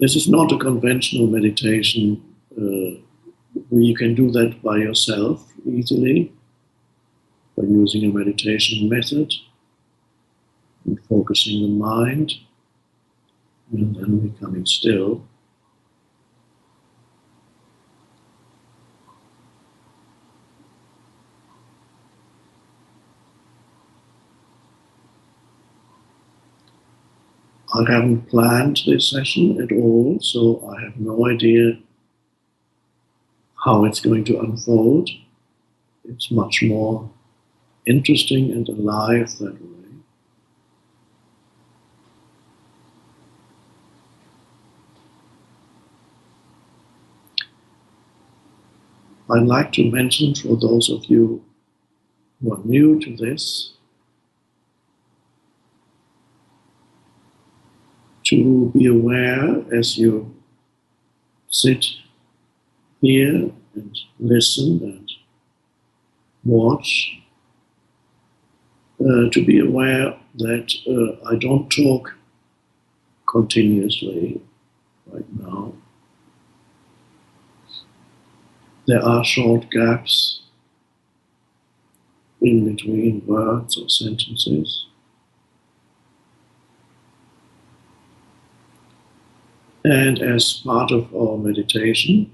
This is not a conventional meditation where you can do that by yourself easily, by using a meditation method and focusing the mind and then becoming still. I haven't planned this session at all, so I have no idea how it's going to unfold. It's much more interesting and alive that way. I'd like to mention for those of you who are new to this, to be aware as you sit here and listen and watch, to be aware that I don't talk continuously right now. There are short gaps in between words or sentences. And as part of our meditation,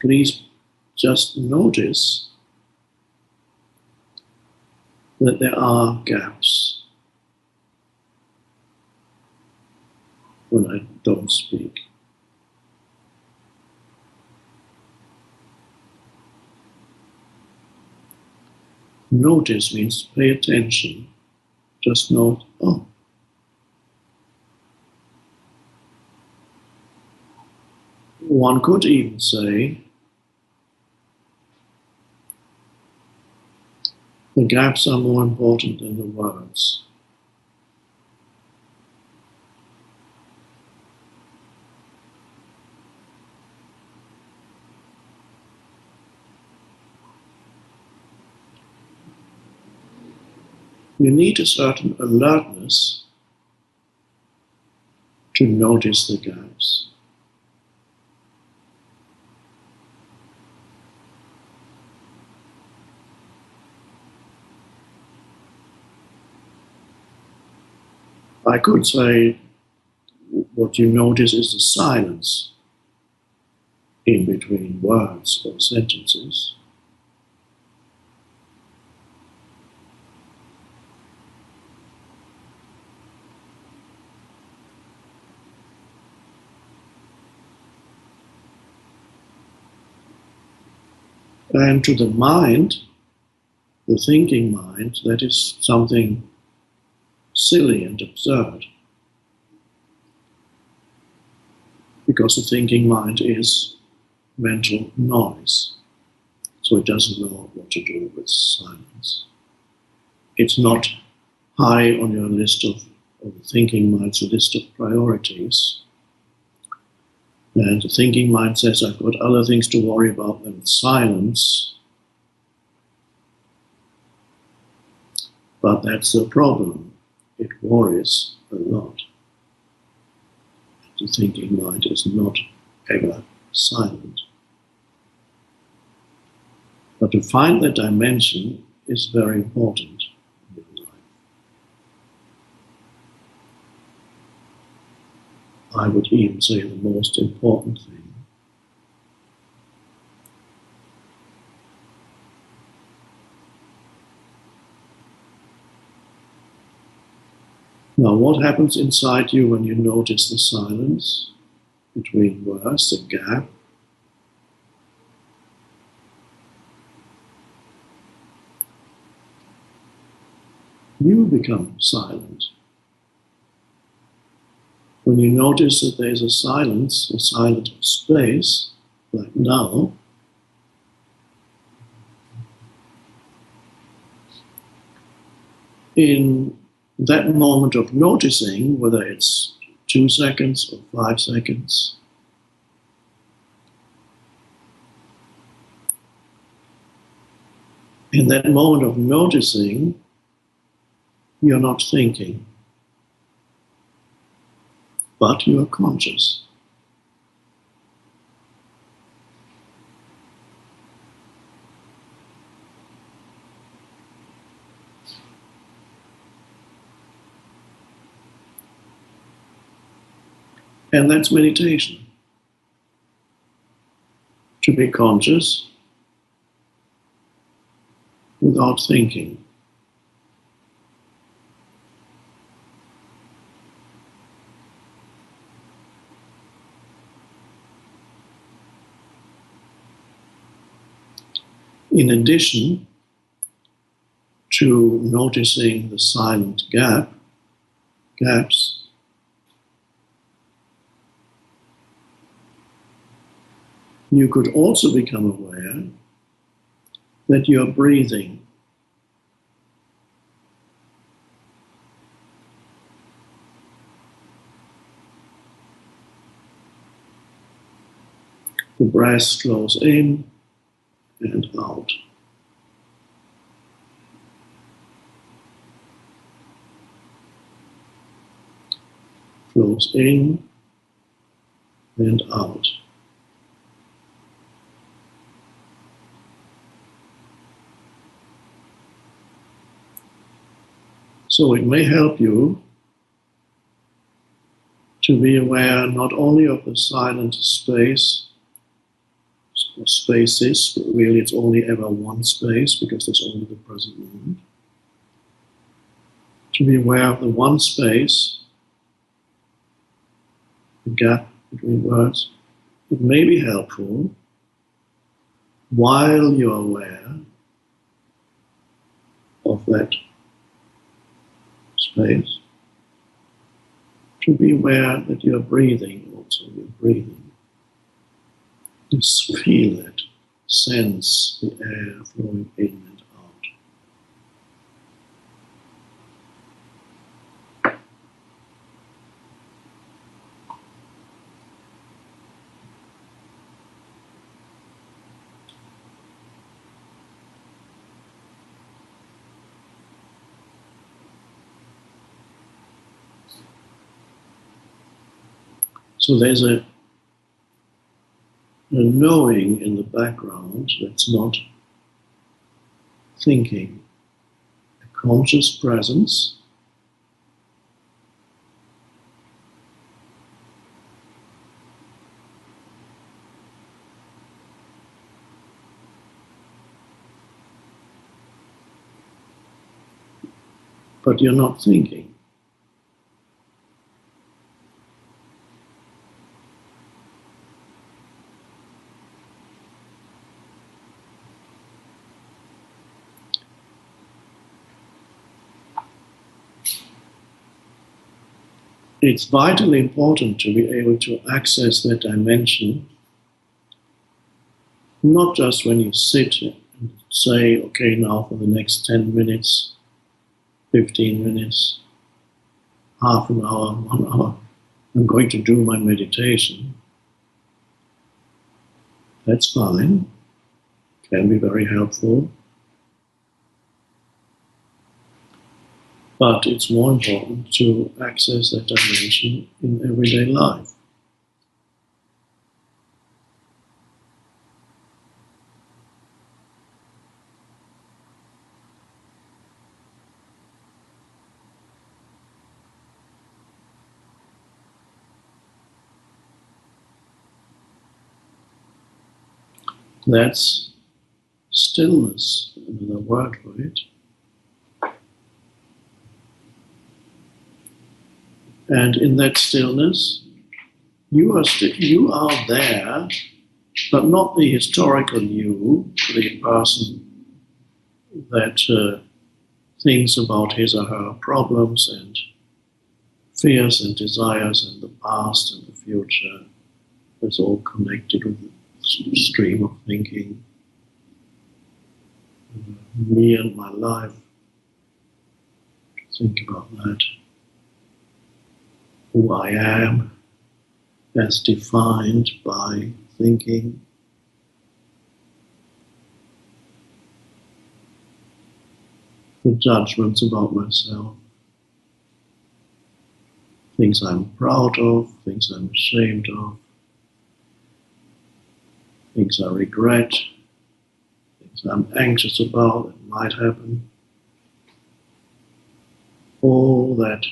please just notice that there are gaps when I don't speak. Notice means pay attention. Just note, oh. One could even say, the gaps are more important than the words. You need a certain alertness to notice the gaps. I could say what you notice is the silence in between words or sentences. And to the mind, the thinking mind, that is something silly and absurd. Because the thinking mind is mental noise. So it doesn't know what to do with silence. It's not high on your list of the thinking mind's list of priorities. And the thinking mind says, I've got other things to worry about than silence. But that's the problem. It worries a lot. The thinking mind is not ever silent. But to find that dimension is very important in your life. I would even say the most important thing. Now, what happens inside you when you notice the silence between words, the gap? You become silent. When you notice that there's a silence, a silent space, like now, in that moment of noticing, whether it's 2 seconds or 5 seconds, in that moment of noticing, you're not thinking, but you are conscious. And that's meditation. To be conscious without thinking. In addition to noticing the silent gaps, you could also become aware that you're breathing. The breath flows in and out. Flows in and out. So it may help you to be aware not only of the silent space or spaces, but really it's only ever one space because there's only the present moment. To be aware of the one space, the gap between words. It may be helpful while you're aware of that space to be aware that you're breathing also. You're breathing. Just feel it, sense the air flowing in and out. So there's a knowing in the background that's not thinking, a conscious presence but you're not thinking. It's vitally important to be able to access that dimension, not just when you sit and say, okay, now for the next 10 minutes, 15 minutes, half an hour, 1 hour, I'm going to do my meditation. That's fine, can be very helpful. But it's more important to access that dimension in everyday life. That's stillness, another word for it. And in that stillness, you are there, but not the historical you, the person that thinks about his or her problems and fears and desires and the past and the future. That's all connected with the stream of thinking. Me and my life. Think about that. Who I am as defined by thinking. The judgments about myself, things I'm proud of, things I'm ashamed of, things I regret, things I'm anxious about that might happen. All that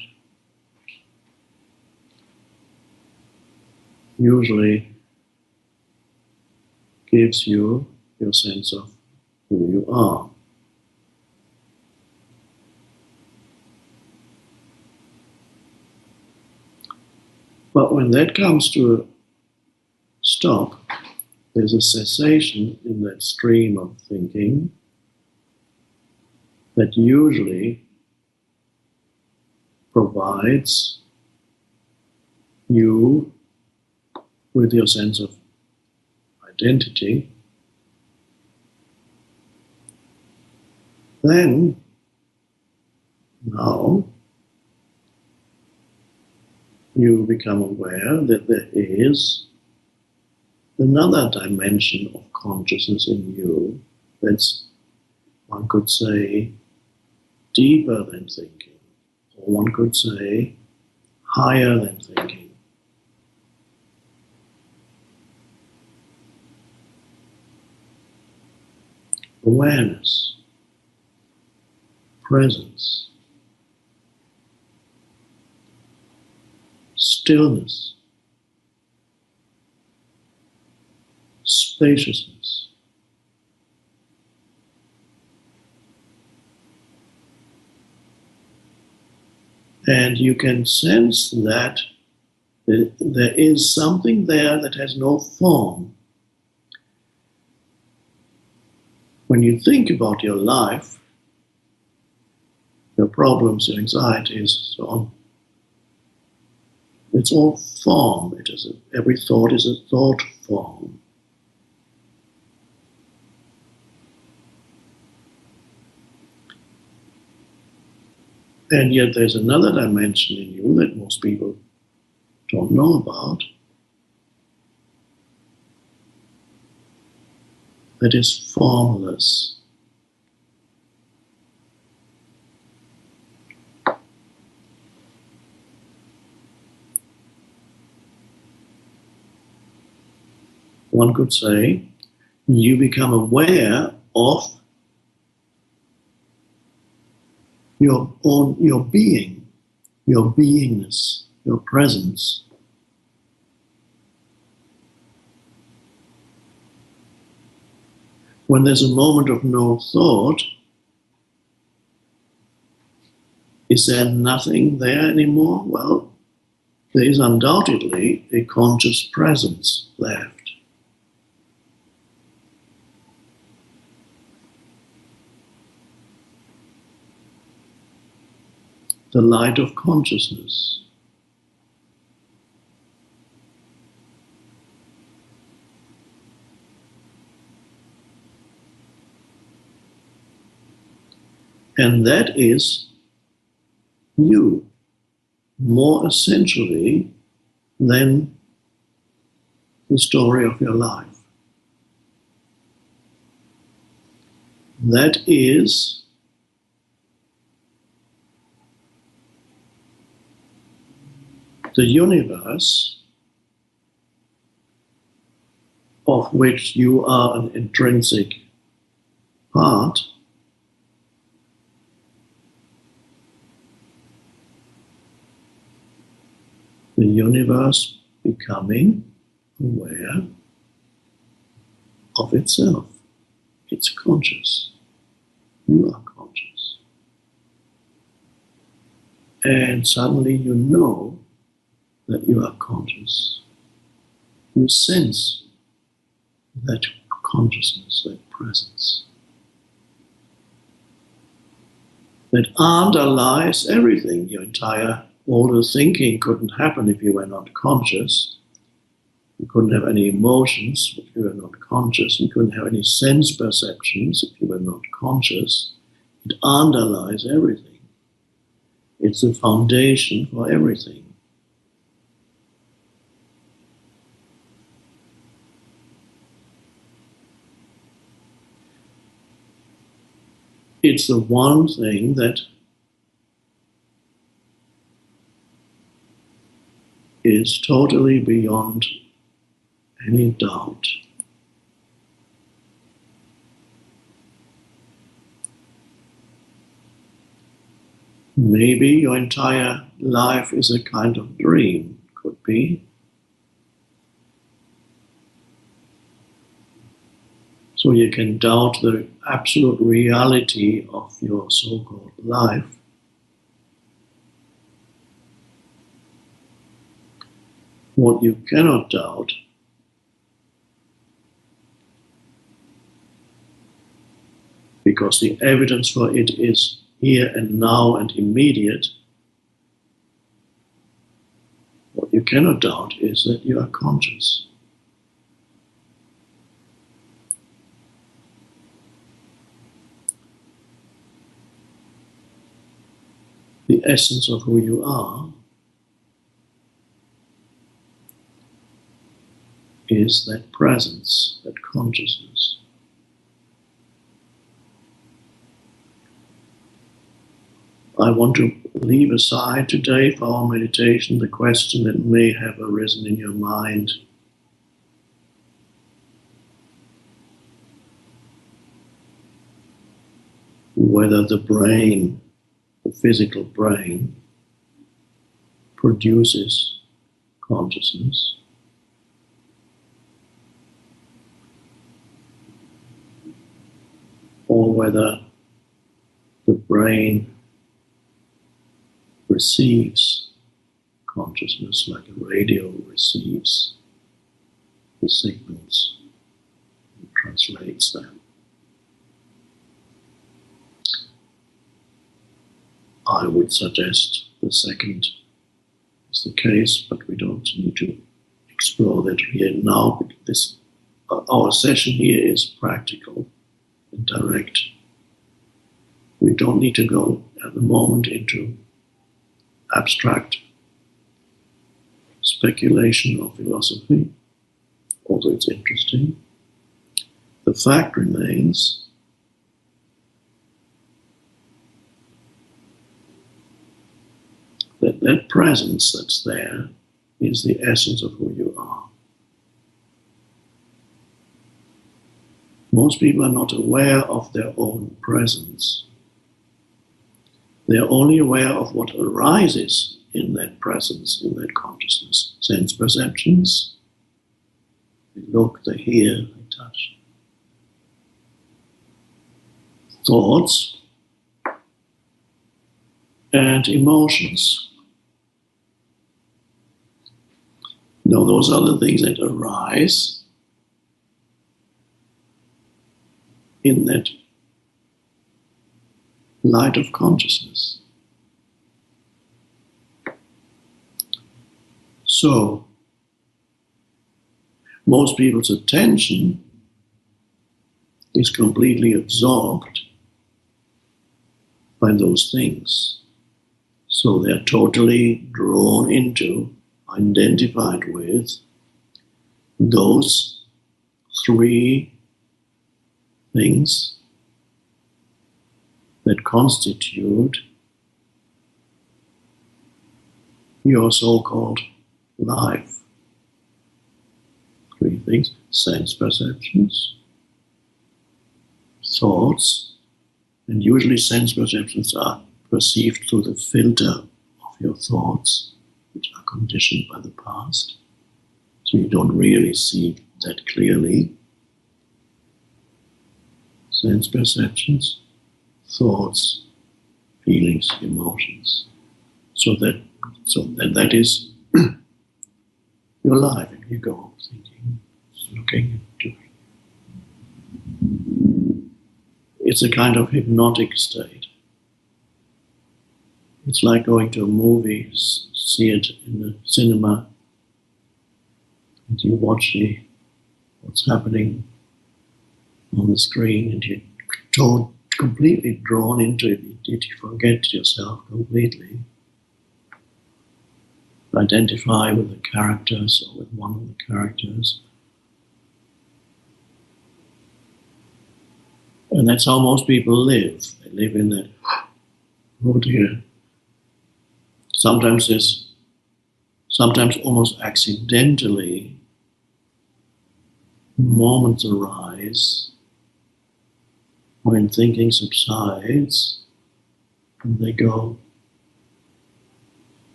usually gives you your sense of who you are. But when that comes to a stop, there's a cessation in that stream of thinking that usually provides you with your sense of identity. Then, now, you become aware that there is another dimension of consciousness in you that's, one could say, deeper than thinking, or one could say, higher than thinking. Awareness, presence, stillness, spaciousness. And you can sense that there is something there that has no form. When you think about your life, your problems, your anxieties, so on, it's all form. Every thought is a thought form. And yet there's another dimension in you that most people don't know about, that is formless. One could say, you become aware of your being, your beingness, your presence. When there's a moment of no thought, is there nothing there anymore? Well, there is undoubtedly a conscious presence left. The light of consciousness. And that is you, more essentially than the story of your life. That is the universe of which you are an intrinsic part. The universe becoming aware of itself. It's conscious. You are conscious. And suddenly you know that you are conscious. You sense that consciousness, that presence, that underlies everything. All the thinking couldn't happen if you were not conscious. You couldn't have any emotions if you were not conscious. You couldn't have any sense perceptions if you were not conscious. It underlies everything. It's the foundation for everything. It's the one thing that is totally beyond any doubt. Maybe your entire life is a kind of dream, could be. So you can doubt the absolute reality of your so-called life. What you cannot doubt because the evidence for it is here and now and immediate, what you cannot doubt is that you are conscious. The essence of who you are is that presence, that consciousness. I want to leave aside today for our meditation the question that may have arisen in your mind. Whether the brain, the physical brain, produces consciousness. Or whether the brain receives consciousness like a radio receives the signals and translates them. I would suggest the second is the case, but we don't need to explore that here now. Our session here is practical and direct. We don't need to go at the moment into abstract speculation or philosophy, although it's interesting. The fact remains that that presence that's there is the essence of who you are. Most people are not aware of their own presence. They are only aware of what arises in that presence, in that consciousness. Sense perceptions, they look, they hear, they touch. Thoughts and emotions. Now, those are the things that arise in that light of consciousness. So, most people's attention is completely absorbed by those things. So they're totally drawn into, identified with those three things that constitute your so-called life. Three things: sense perceptions, thoughts, and usually sense perceptions are perceived through the filter of your thoughts, which are conditioned by the past. So you don't really see that clearly. Sense perceptions, thoughts, feelings, emotions. So that is your life. And you go thinking, looking, doing. It's a kind of hypnotic state. It's like going to a movie, see it in the cinema, and you watch what's happening on the screen, and you're completely drawn into it. You forget yourself completely. Identify with the characters or with one of the characters. And that's how most people live. They live in that, oh dear. Sometimes there's sometimes almost accidentally, moments arise when thinking subsides and they go.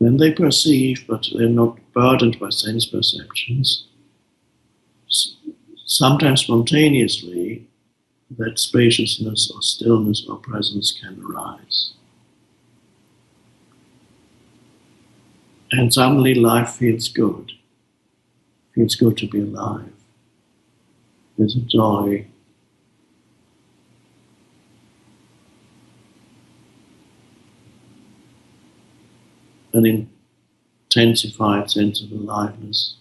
Then they perceive, but they're not burdened by sense perceptions. Sometimes spontaneously, that spaciousness or stillness or presence can arise. And suddenly life feels good. Feels good to be alive. There's a joy. An intensified sense of aliveness.